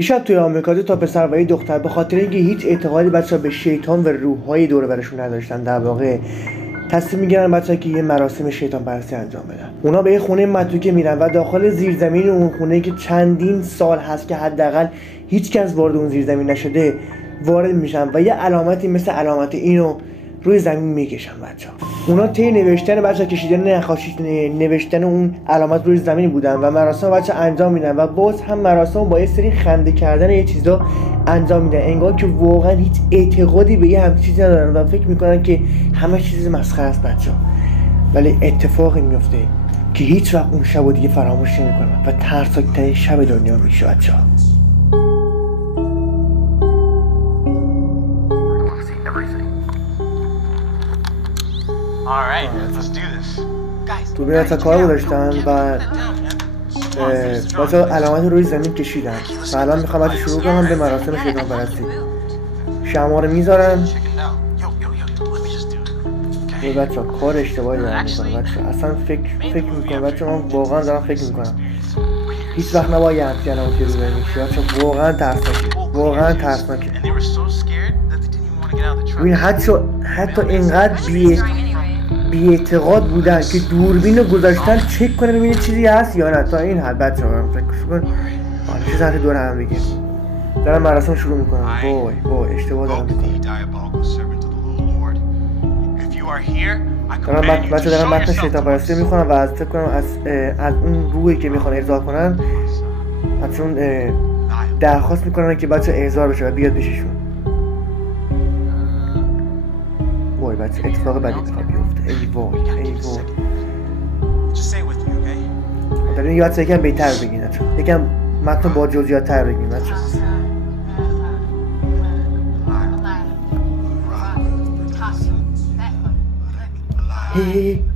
دیشب توی آمریکا دو تا پسر و یه دختر به خاطر اینکه هیچ اعتقادی بچه‌ها به شیطان و روح‌های دور برشون نداشتن، در واقع تصمیم میگیرن بچه‌ها که یه مراسم شیطان پرستی انجام بدن. اونا به یه خونه متروکه میرن و داخل زیرزمین اون خونه که چندین سال هست که حداقل هیچ کس وارد اون زیرزمین نشده وارد میشن و یه علامتی مثل علامت اینو روی زمین میکشن بچه‌ها. اونا طی نوشتن بچه‌ها کشیدن نقاشی نوشتن اون علامت روی زمین بودن و مراسم بچه‌ها انجام میدن و باز هم مراسم با یه سری خنده کردن یه چیزا انجام میدن، انگار که واقعا هیچ اعتقادی به یه همچین چیزی ندارن و فکر میکنن که همه چیز مسخره است بچه‌ها. ولی اتفاقی میفته که هیچ وقت اون شب دیگه فراموش نمیکنن و ترسناک‌ترین شب دنیا میشه بچه‌ها. تو بیرون تا کار داشتن و بچه‌ها علامت روی زمین کشیدن و الان میخوام بچه شروع کنم به مراسم شیطان پرستی. شمع رو میذارن و بچه‌ها کار اشتباهی دارن میکنن بچه‌ها. اصلا فکر میکنم بچه‌ها، من واقعا دارم فکر میکنم هیچ وقت نباید یه همچین علامتی روی زمین کشید بچه‌ها. واقعا ترسناکه. ببین حتی اینقدر بی اعتقاد بودن که دوربین رو گذاشتن چک کنه ببینه چیزی هست یا نه. تا این حد بچه‌ها فکر کن چه ساعتی دور هم میگه دارم مراسم شروع میکنم. وای اشتباه دارم میکنم. دارم متن شیطان پرستی میخونم و از فکر کنم از اون روحی که میخوان ارضا کنن از اون درخواست میکنن که بچه احضار بشه و بیاد پیششون. وای بچه اتفاق بدی میخواد بیفته. ای وای داریم یه بچه یکم بهتر بگین بچه، یکم متن با جزئیات تر بگین بچه.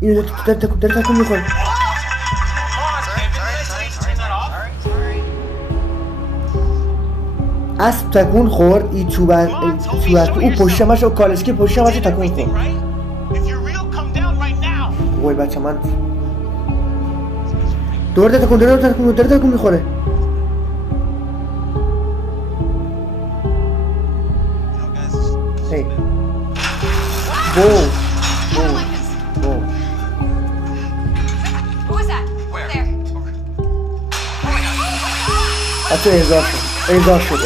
اینو داره تکون میخوره. اسب تکون خورد. این چوبک او پشتمش و کالسکی پشتمش تکون خورد. وای بچه من داره تکون میخوره. هی بچه احضار شد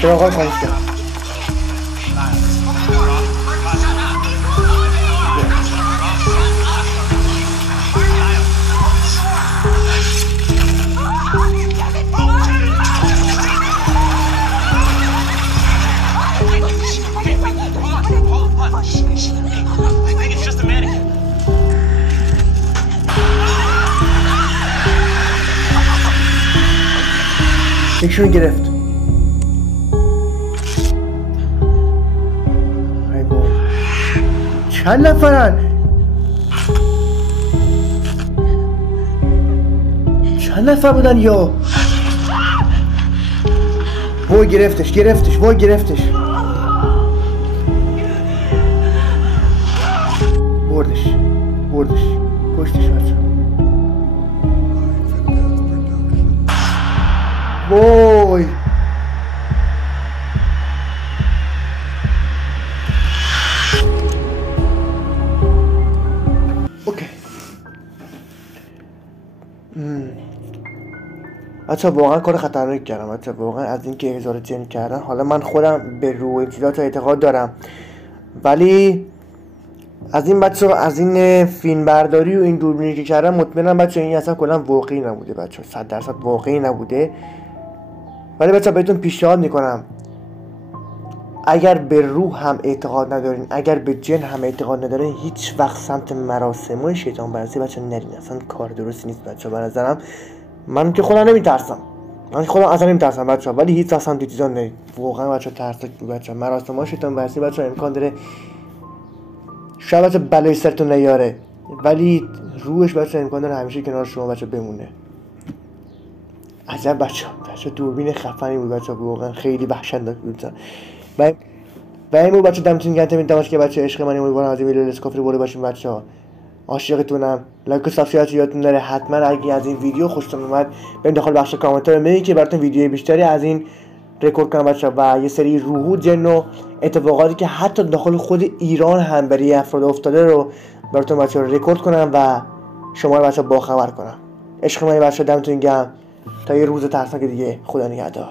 چراغ خواهیش کرد. یکشون گرفت. ای بابا چند نفرن؟ چند نفر بودن یا؟ وای گرفتش بردش کشتش بچه. وای اوکی بچه واقعا کار خطرناکی کردم بچه، واقعا از اینکه احضار جن کردن. حالا من خودم به روح چیزات اعتقاد دارم ولی از این بچه از این فیلم برداری و این دوربینی که کردم مطمئنم بچه این اصلا کلا واقعی نبوده بچه، 100% واقعی نبوده. ولی بچه بهتون پیشنهاد میکنم اگر به روح هم اعتقاد ندارین، اگر به جن هم اعتقاد ندارین، هیچ وقت سمت مراسم شیطان پرستی بچه نرین. اصلا کار درستی نیست بچه به نظرم. من که خودم نمیترسم، بچه، ولی هیچ وقت سمت چیزا نرین. واقعا بچه ترسناک بود بچه. مراسم شیطان پرستی بچه امکان داره شاید بچه بلای سرتون نیاره ولی روحش بچه امکان داره همیشه کنار شما بچه بمونه. عجب بچه دوربین خفنی بود بچه، واقعا خیلی وحشتناک بود. و این بود بچه دمتون گرم تماشا که بچه عشق من، امیدوارم از این ویدیو لطف کافی برده باشین بچه ها. عاشقتونم. لایک و سابسکرایب یادتون نره حتما. اگه از این ویدیو خوشتون اومد برید داخل بخش کامنت ها بگید که براتون ویدیوی بیشتری از این رکورد کنم بچه‌ها، و یه سری روح جن و اتفاقاتی که حتی داخل خود ایران هم برای افراد افتاده رو براتون بچه‌ها رکورد کنم و شما رو بچه‌ها باخبر کنم. عشق من بچه‌ها، دمتون گرم. تا یه روز ترسناک دیگه، خدا نگهدار.